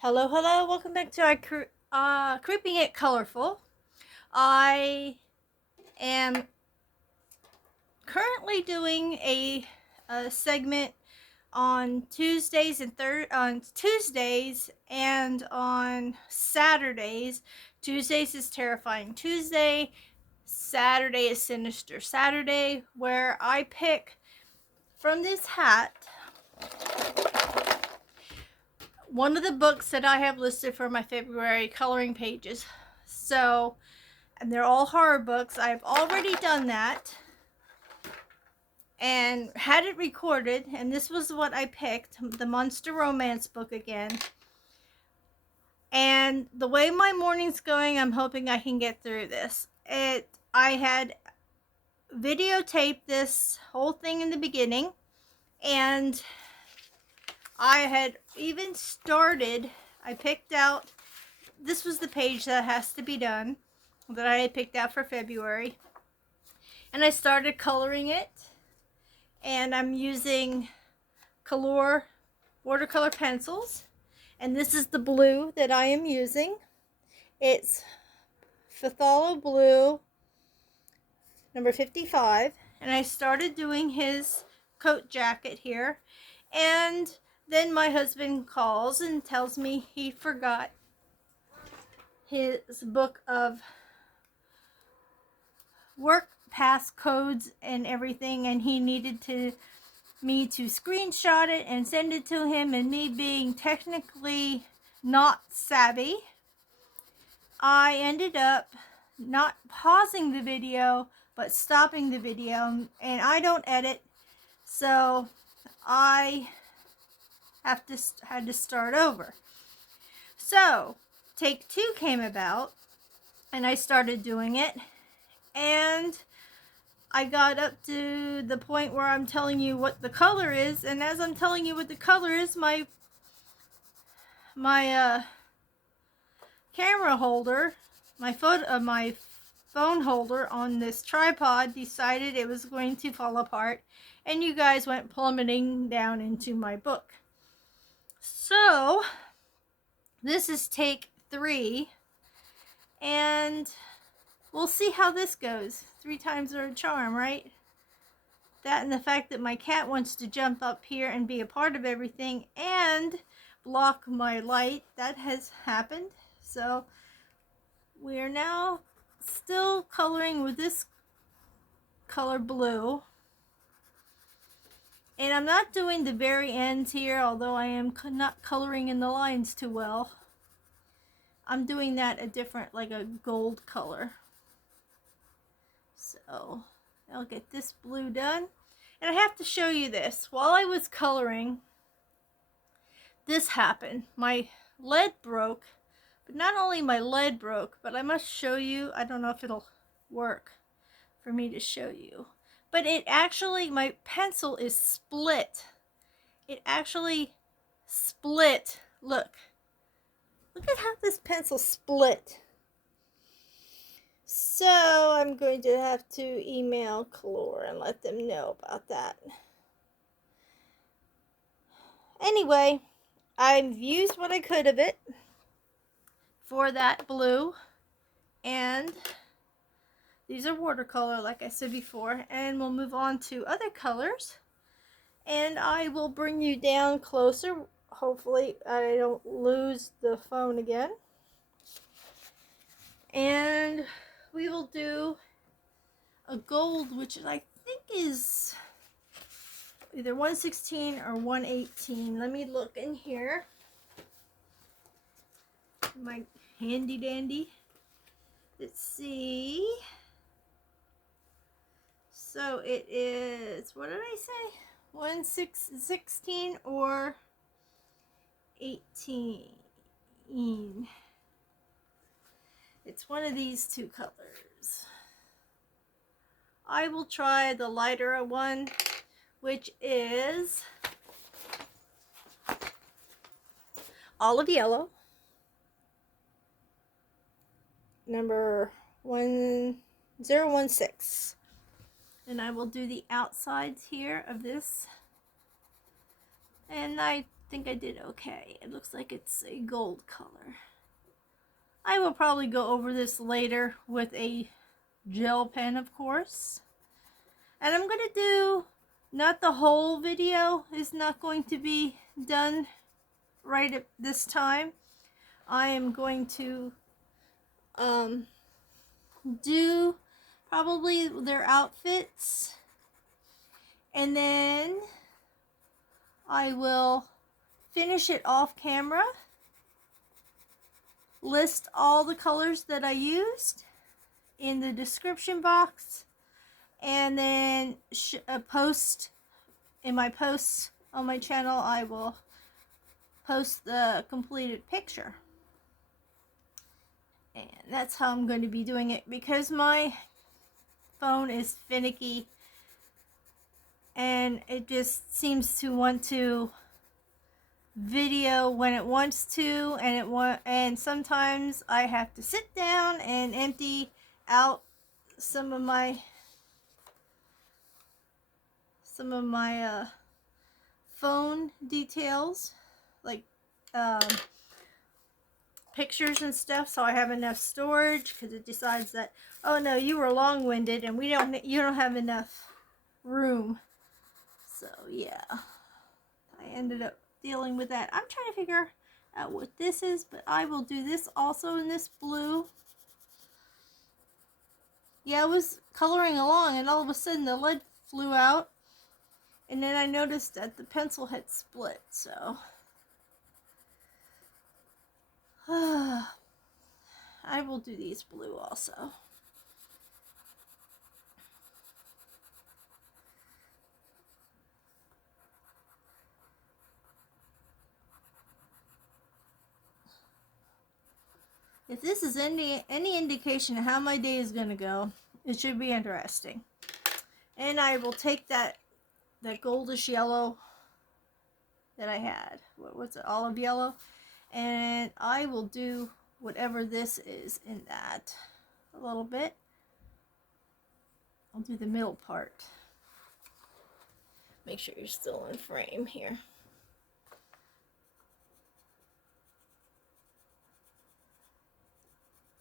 Hello, hello. Welcome back to our Creeping It Colorful. I am currently doing a segment on Tuesdays and on Saturdays. Tuesdays is Terrifying Tuesday. Saturday is Sinister Saturday, where I pick from this hat one of the books that I have listed for my February coloring pages. So, and they're all horror books. I've already done that and had it recorded, and this was what I picked, the Monster Romance book again. And the way my morning's going, I'm hoping I can get through this. I had videotaped this whole thing in the beginning, and I had even started, I picked out, this was the page that has to be done, that I had picked out for February. And I started coloring it. And I'm using Kalour watercolor pencils. And this is the blue that I am using. It's phthalo blue, number 55. And I started doing his coat jacket here. And then my husband calls and tells me he forgot his book of work pass codes and everything, and he needed me to screenshot it and send it to him, and me being technically not savvy, I ended up not pausing the video but stopping the video, and I don't edit, so I had to start over. So take two came about, and I started doing it, and I got up to the point where I'm telling you what the color is, and as I'm telling you what the color is, my camera holder, my phone holder on this tripod decided it was going to fall apart, and you guys went plummeting down into my book. So this is take 3, and we'll see how this goes. 3 times are a charm, right? That and the fact that my cat wants to jump up here and be a part of everything and block my light, that has happened. So we are now still coloring with this color blue. And I'm not doing the very ends here, although I am not coloring in the lines too well. I'm doing that a different, like a gold color. So I'll get this blue done. And I have to show you this. While I was coloring, this happened. My lead broke. But not only my lead broke, but I must show you. I don't know if it'll work for me to show you. But it actually, my pencil is split. It actually split. Look. Look at how this pencil split. So I'm going to have to email Kalour and let them know about that. Anyway, I've used what I could of it for that blue, and these are watercolor, like I said before, and we'll move on to other colors, and I will bring you down closer. Hopefully I don't lose the phone again. And we will do a gold, which I think is either 116 or 118. Let me look in here. My handy dandy. Let's see. So it is, what did I say? 16 or 18. It's one of these two colors. I will try the lighter one, which is olive yellow, number 1016. And I will do the outsides here of this. And I think I did okay. It looks like it's a gold color. I will probably go over this later with a gel pen, of course. And I'm going to do, not the whole video is not going to be done right at this time. I am going to do probably their outfits, and then I will finish it off camera, list all the colors that I used in the description box, and then post in my posts on my channel. I will post the completed picture, and that's how I'm going to be doing it, because my phone is finicky and it just seems to want to video when it wants to, and sometimes I have to sit down and empty out some of my phone details, like pictures and stuff, so I have enough storage, because it decides that, oh no, you were long-winded and you don't have enough room. So yeah, I ended up dealing with that. I'm trying to figure out what this is, but I will do this also in this blue. Yeah, I was coloring along and all of a sudden the lead flew out, and then I noticed that the pencil had split, so I will do these blue also. If this is any indication of how my day is going to go, it should be interesting. And I will take that goldish yellow that I had. What was it? Olive yellow. And I will do whatever this is in that a little bit. I'll do the middle part. Make sure you're still in frame here.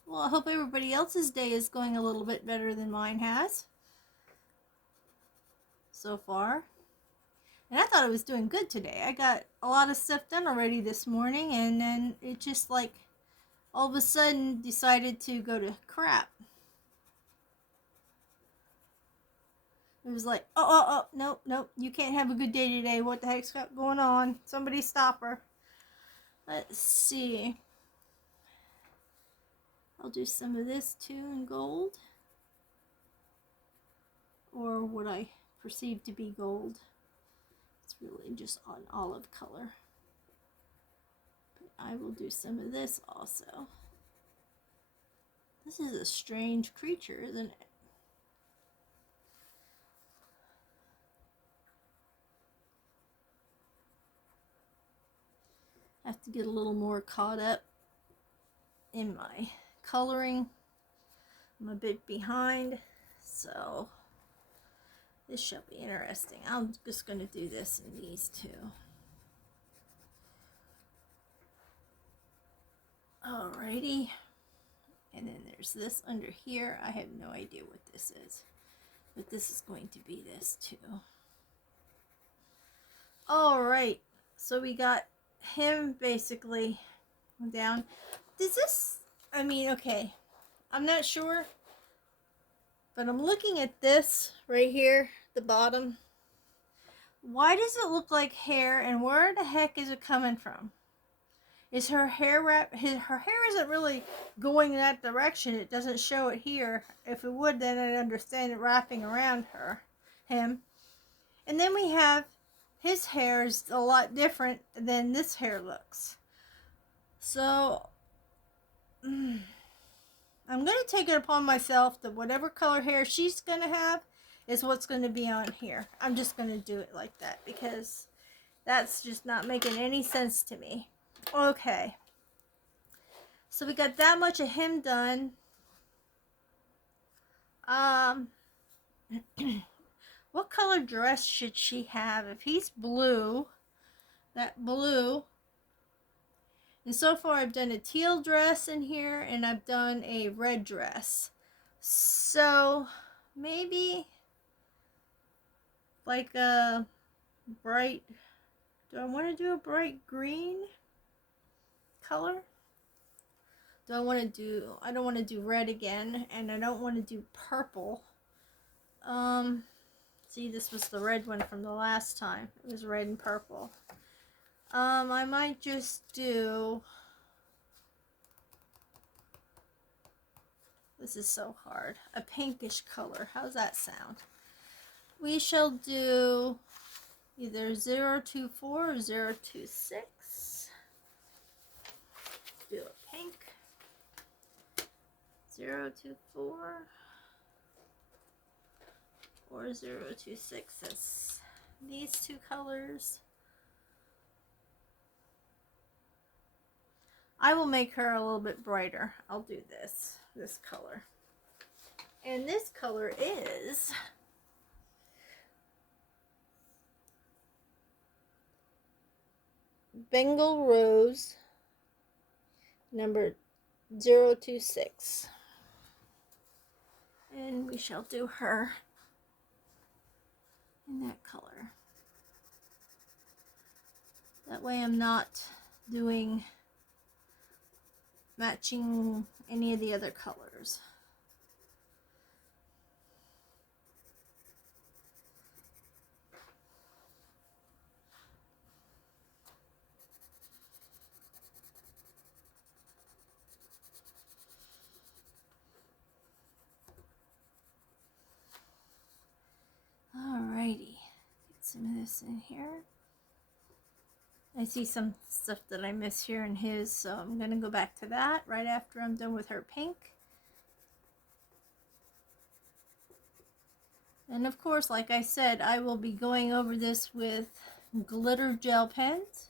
Well, I hope everybody else's day is going a little bit better than mine has so far. And I thought I was doing good today. I got a lot of stuff done already this morning, and then it just like all of a sudden decided to go to crap. It was like, oh, nope, you can't have a good day today. What the heck's going on? Somebody stop her. Let's see. I'll do some of this too in gold, or what I perceive to be gold. It's really just an olive color. But I will do some of this also. This is a strange creature, isn't it? I have to get a little more caught up in my coloring. I'm a bit behind, so this shall be interesting. I'm just going to do this in these two. Alrighty. And then there's this under here. I have no idea what this is, but this is going to be this too. Alright, so we got him basically down. Does this, I mean, okay, I'm not sure, but I'm looking at this right here, the bottom. Why does it look like hair, and where the heck is it coming from? Is her hair her hair isn't really going in that direction. It doesn't show it here. If it would, then I'd understand it wrapping around him. And then we have his hair is a lot different than this hair looks. So I'm going to take it upon myself that whatever color hair she's going to have is what's going to be on here. I'm just going to do it like that, because that's just not making any sense to me. Okay, so we got that much of him done. What color dress should she have? If he's blue, that blue. And so far I've done a teal dress in here and I've done a red dress. So maybe like a bright, do I want to do a bright green color? I don't want to do red again, and I don't want to do purple. See, this was the red one from the last time. It was red and purple. I might just do, this is so hard, a pinkish color. How's that sound? We shall do either 024 or 026. Do a pink. 024 or 026. That's these two colors. I will make her a little bit brighter. I'll do this color. And this color is Bengal Rose number 026. And we shall do her in that color. That way I'm not doing matching any of the other colors. Alrighty, get some of this in here. I see some stuff that I miss here in his, so I'm going to go back to that right after I'm done with her pink. And of course, like I said, I will be going over this with glitter gel pens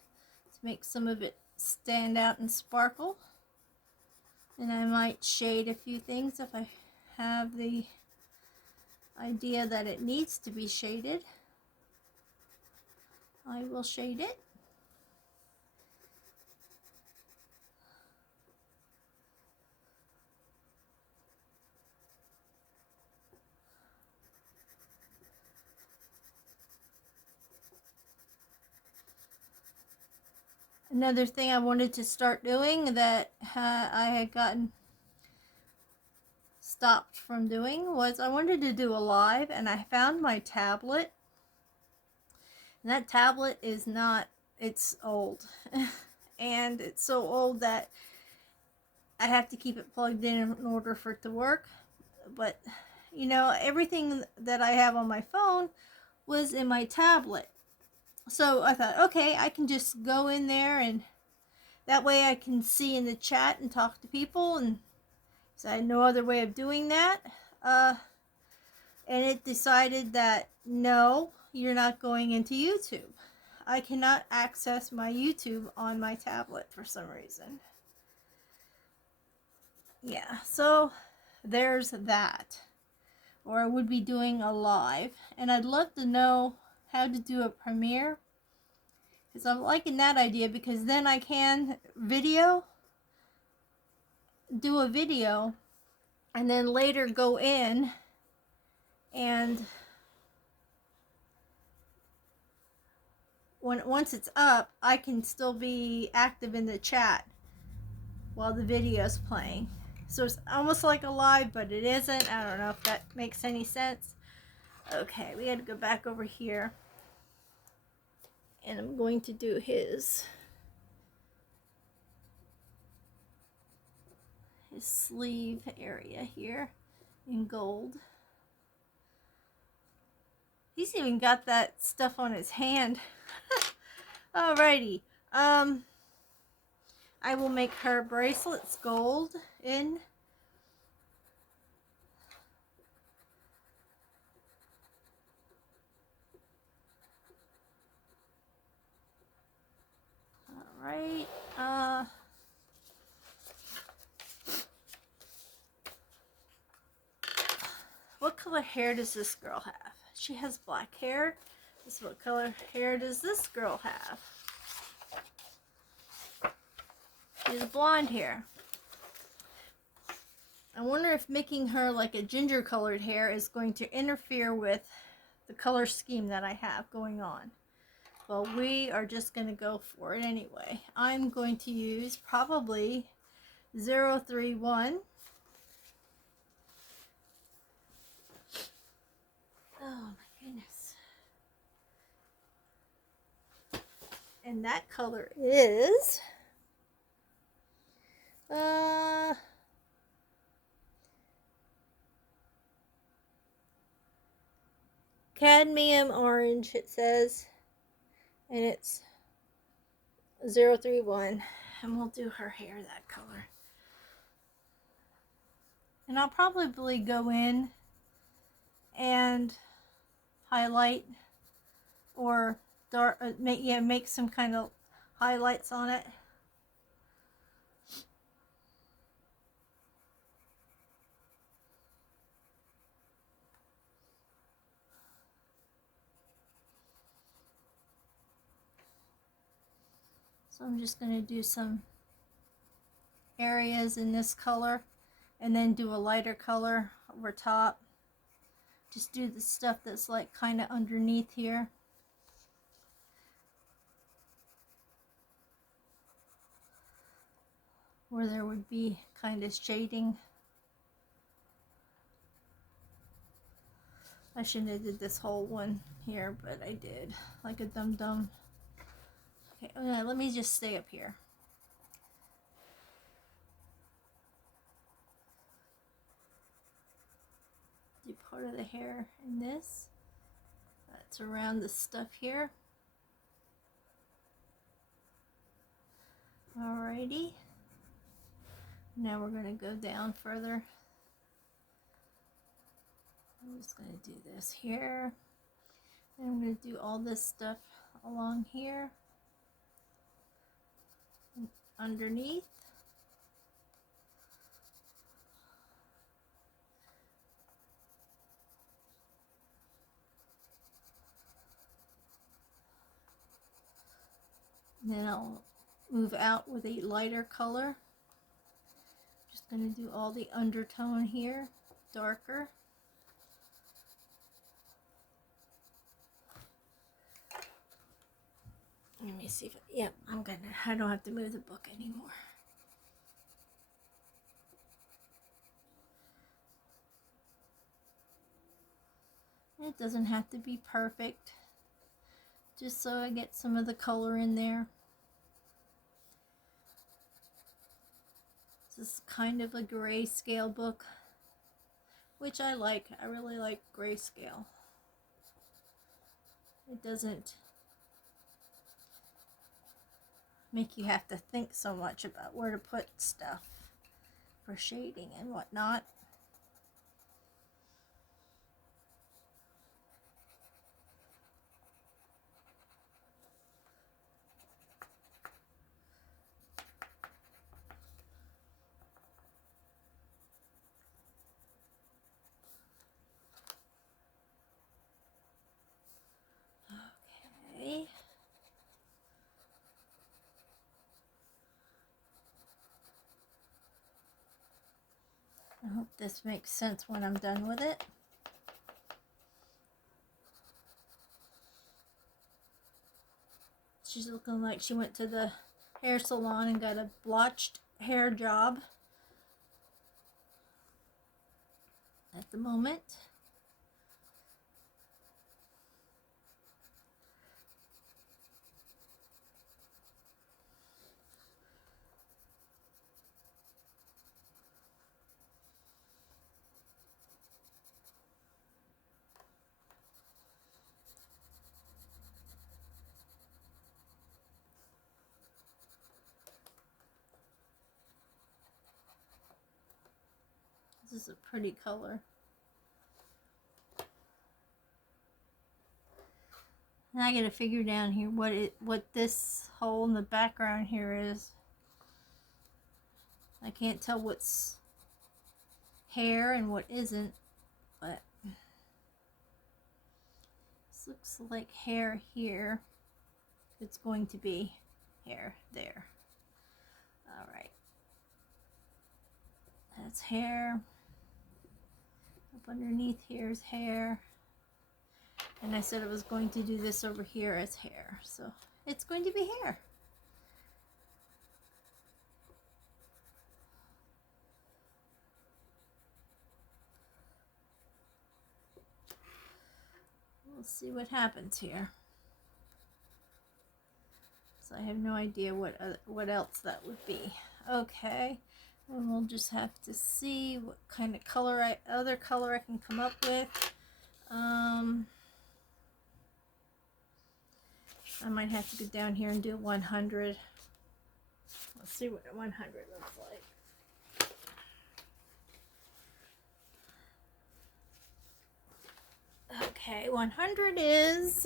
to make some of it stand out and sparkle. And I might shade a few things if I have the idea that it needs to be shaded. I will shade it. Another thing I wanted to start doing that I had gotten stopped from doing was I wanted to do a live, and I found my tablet. And that tablet is not, it's old. And it's so old that I have to keep it plugged in order for it to work. But, you know, everything that I have on my phone was in my tablet. So I thought, okay, I can just go in there, and that way I can see in the chat and talk to people. And so I had no other way of doing that. And it decided that, no, you're not going into YouTube. I cannot access my YouTube on my tablet for some reason. Yeah, so there's that. Or I would be doing a live. And I'd love to know how to do a premiere, because I'm liking that idea, because then I can do a video, and then later go in and once it's up, I can still be active in the chat while the video's playing. So it's almost like a live, but it isn't. I don't know if that makes any sense. Okay, we had to go back over here. And I'm going to do his sleeve area here in gold. He's even got that stuff on his hand. Alrighty. I will make her bracelets gold in. Alright. What color hair does this girl have? She has black hair. What color hair does this girl have? use blonde hair. I wonder if making her like a ginger colored hair is going to interfere with the color scheme that I have going on. Well, we are just going to go for it anyway. I'm going to use probably 031. Oh my goodness. And that color is cadmium orange, it says, and it's 031, and we'll do her hair that color. And I'll probably go in and highlight or dark, make some kind of highlights on it. So I'm just going to do some areas in this color and then do a lighter color over top. Just do the stuff that's like kind of underneath here. Where there would be kind of shading. I shouldn't have did this whole one here, but I did. Like a dum-dum. Okay, let me just stay up here. Do part of the hair in this. That's around the stuff here. Alrighty. Now we're going to go down further. I'm just going to do this here. And I'm going to do all this stuff along here. And underneath. And then I'll move out with a lighter color. Just going to do all the undertone here, darker. Let me see if, yeah, I don't have to move the book anymore. It doesn't have to be perfect, just so I get some of the color in there. This is kind of a grayscale book, which I like. I really like grayscale. It doesn't make you have to think so much about where to put stuff for shading and whatnot. Okay. I hope this makes sense when I'm done with it. She's looking like she went to the hair salon and got a blotched hair job at the moment. This is a pretty color. And I gotta figure down here what this hole in the background here is. I can't tell what's hair and what isn't, but this looks like hair here. It's going to be hair there. All right. that's hair. Up underneath here is hair. And I said I was going to do this over here as hair. So it's going to be hair. We'll see what happens here. So I have no idea what else that would be. Okay, and we'll just have to see what kind of other color I can come up with. I might have to go down here and do 100. Let's see what 100 looks like. Okay, 100 is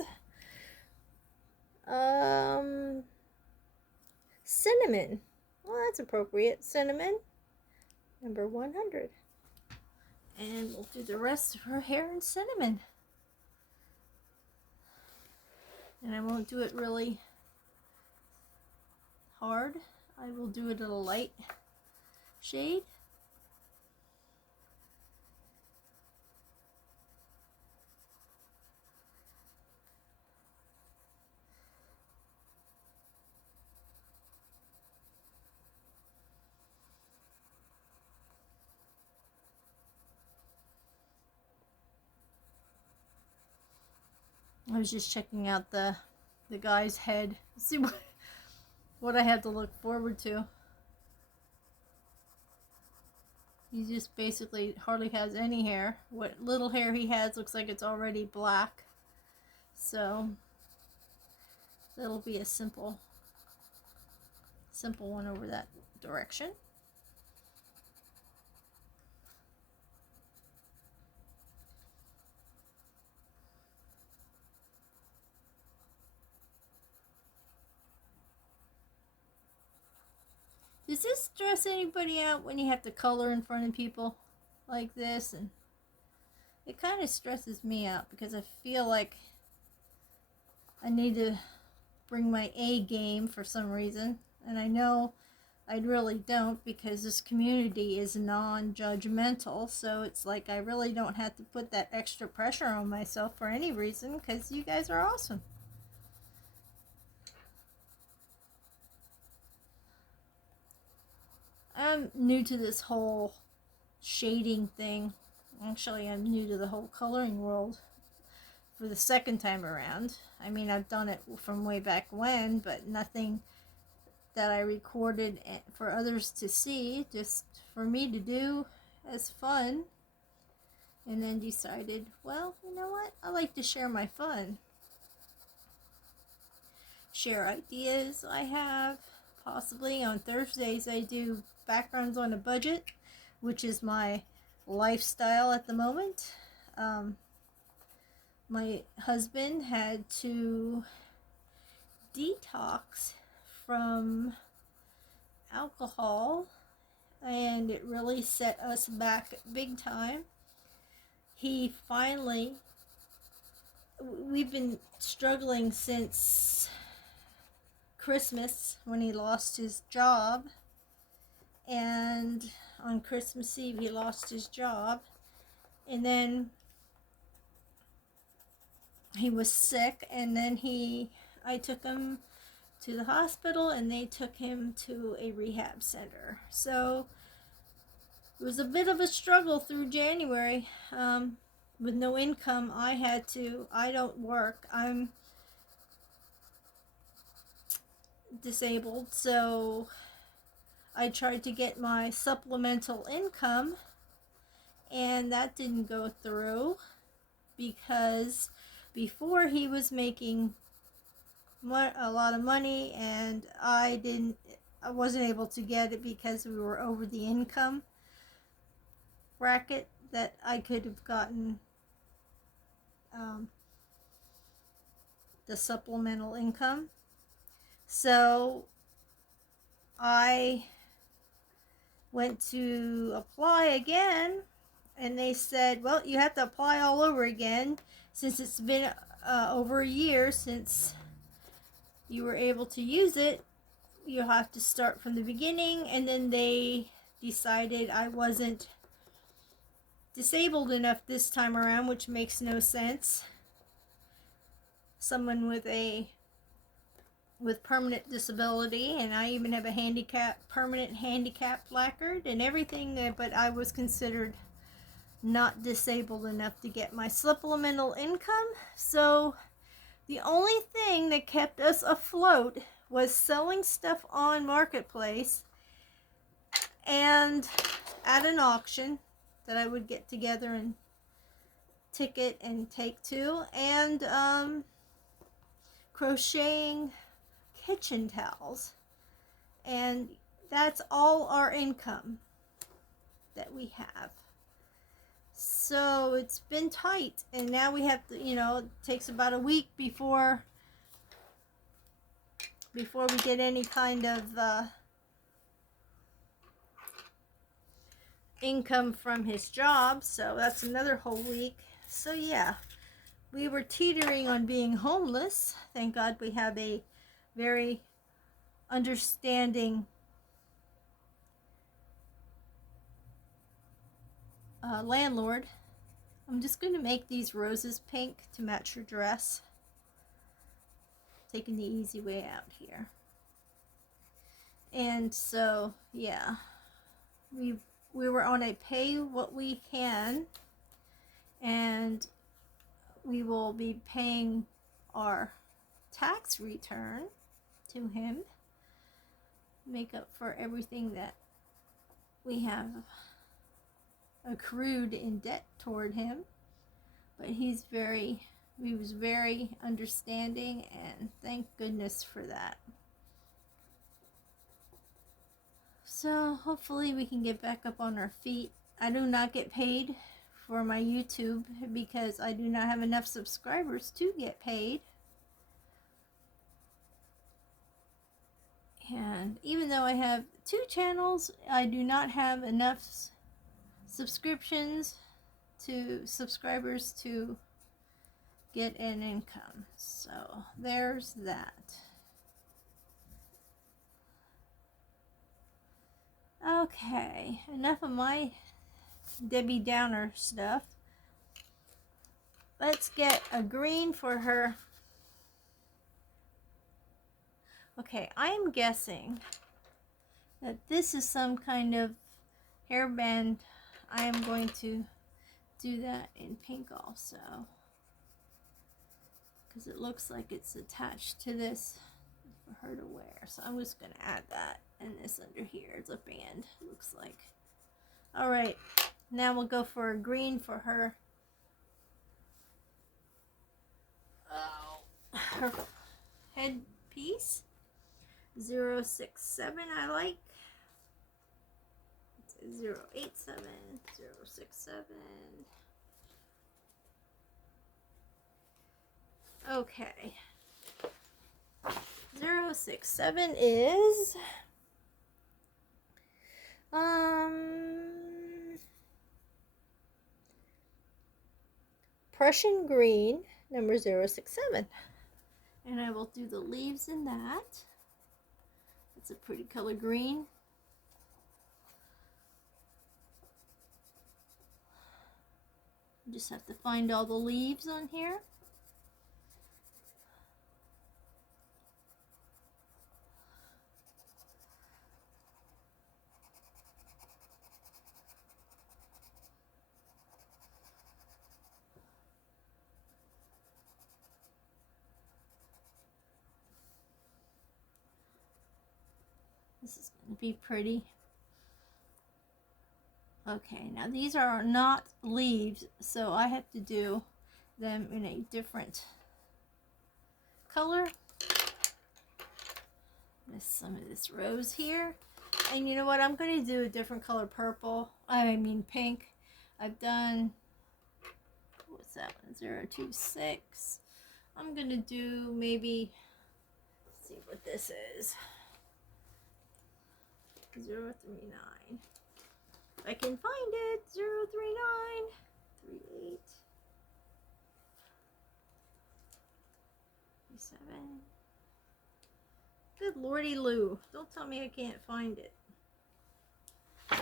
cinnamon. Well, that's appropriate. Cinnamon, number 100. And we'll do the rest of her hair in cinnamon. And I won't do it really hard. I will do it in a light shade. I was just checking out the guy's head. See what I have to look forward to. He just basically hardly has any hair. What little hair he has looks like it's already black. So that'll be a simple one over that direction. Does this stress anybody out when you have to color in front of people like this? And it kind of stresses me out because I feel like I need to bring my A game for some reason. And I know I really don't, because this community is non-judgmental. So it's like I really don't have to put that extra pressure on myself for any reason, because you guys are awesome. I'm new to this whole shading thing. Actually, I'm new to the whole coloring world for the second time around. I mean, I've done it from way back when, but nothing that I recorded for others to see, just for me to do as fun. And then decided, well, you know what? I like to share my fun. Share ideas I have. Possibly on Thursdays I do backgrounds on a budget, which is my lifestyle at the moment. My husband had to detox from alcohol, and it really set us back big time. He finally, we've been struggling since Christmas when he lost his job, and on Christmas Eve he lost his job, and then he was sick, and then I took him to the hospital, and they took him to a rehab center. So it was a bit of a struggle through January. With no income, I don't work. I'm disabled, so I tried to get my supplemental income, and that didn't go through, because before he was making a lot of money, and I wasn't able to get it because we were over the income bracket that I could have gotten the supplemental income. So I went to apply again, and they said, well, you have to apply all over again, since it's been over a year since you were able to use it. You'll have to start from the beginning. And then they decided I wasn't disabled enough this time around, which makes no sense. Someone with permanent disability, and I even have a permanent handicap placard and everything, but I was considered not disabled enough to get my supplemental income. So the only thing that kept us afloat was selling stuff on Marketplace and at an auction that I would get together and ticket and take to, and crocheting kitchen towels. And that's all our income that we have. So it's been tight, and now we have to, it takes about a week before we get any kind of income from his job. So that's another whole week. So yeah, we were teetering on being homeless. Thank God we have a very understanding landlord. I'm just going to make these roses pink to match her dress. Taking the easy way out here. And so, yeah, we were on a pay what we can, and we will be paying our tax return to him, make up for everything that we have accrued in debt toward him. But he was very understanding, and thank goodness for that. So hopefully we can get back up on our feet. I do not get paid for my YouTube because I do not have enough subscribers to get paid. And even though I have 2 channels, I do not have enough subscribers to get an income. So there's that. Okay, enough of my Debbie Downer stuff. Let's get a green for her. Okay, I am guessing that this is some kind of hairband. I am going to do that in pink also, because it looks like it's attached to this for her to wear. So I'm just going to add that, and this under here is a band, looks like. Alright, now we'll go for a green for her. Her headpiece. 067 I like. 087, 067. Okay. 067 is Prussian green, number 067. And I will do the leaves in that. It's a pretty color green. Just have to find all the leaves on here. This is going to be pretty. Okay, now these are not leaves, so I have to do them in a different color. Miss some of this rose here. And you know what? I'm going to do a different color purple. I mean pink. I've done, what's that one? 026. I'm going to do maybe, let's see what this is. 039. If I can find it. 039. 38. 37. Good lordy Lou. Don't tell me I can't find it. On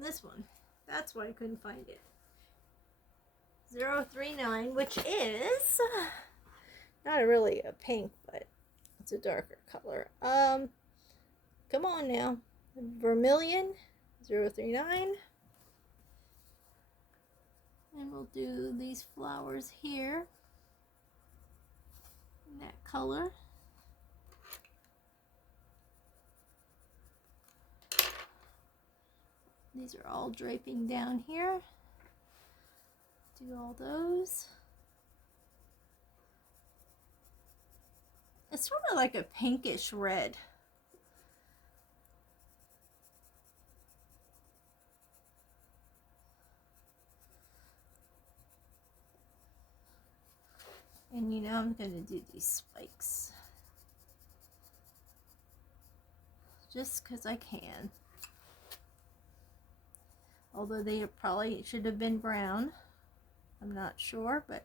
this one. That's why I couldn't find it. 039, which is not really a pink, but it's a darker color. Come on now. Vermilion 039. And we'll do these flowers here in that color. These are all draping down here. Do all those. It's sort of like a pinkish red. And you know, I'm going to do these spikes. Just because I can. Although they probably should have been brown. I'm not sure, but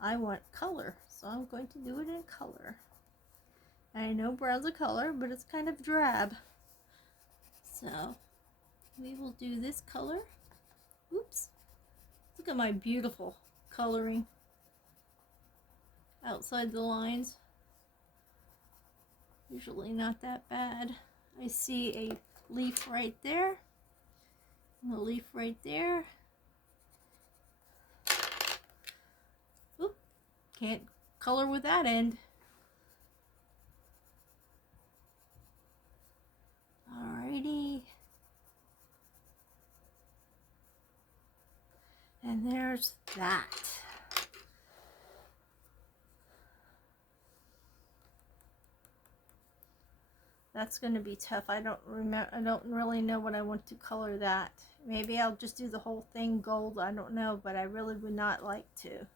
I want color. So I'm going to do it in color. I know brown's a color, but it's kind of drab. So we will do this color. Oops. Look at my beautiful coloring outside the lines. Usually not that bad. I see a leaf right there. And a leaf right there. Oop. Can't color with that end. Alrighty. And there's that. That's going to be tough. I don't really know what I want to color that. Maybe I'll just do the whole thing gold. I don't know, but I really would not like to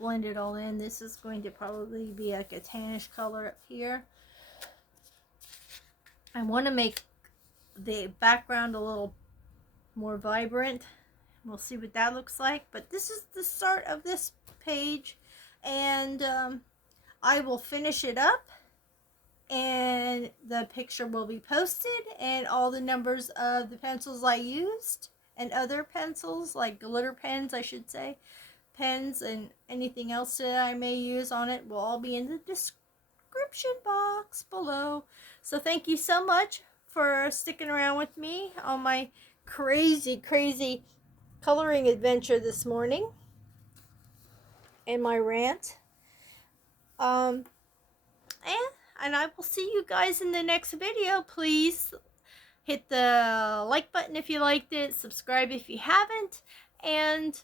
blend it all in. This is going to probably be like a tannish color up here. I want to make the background a little more vibrant. We'll see what that looks like. But this is the start of this page, and I will finish it up, and the picture will be posted, and all the numbers of the pencils I used and other pencils, like glitter pens, I should say, pens and anything else that I may use on it, will all be in the description box below. So thank you so much for sticking around with me on my crazy coloring adventure this morning and my rant. And I will see you guys in the next video. Please hit the like button if you liked it, subscribe if you haven't, and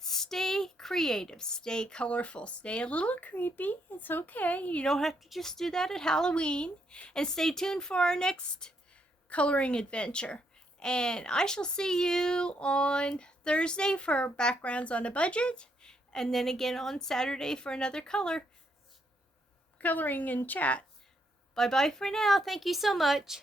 stay creative, stay colorful, stay a little creepy. It's okay. You don't have to just do that at Halloween. And stay tuned for our next coloring adventure. And I shall see you on Thursday for backgrounds on a budget, and then again on Saturday for another coloring and chat. Bye bye for now. Thank you so much.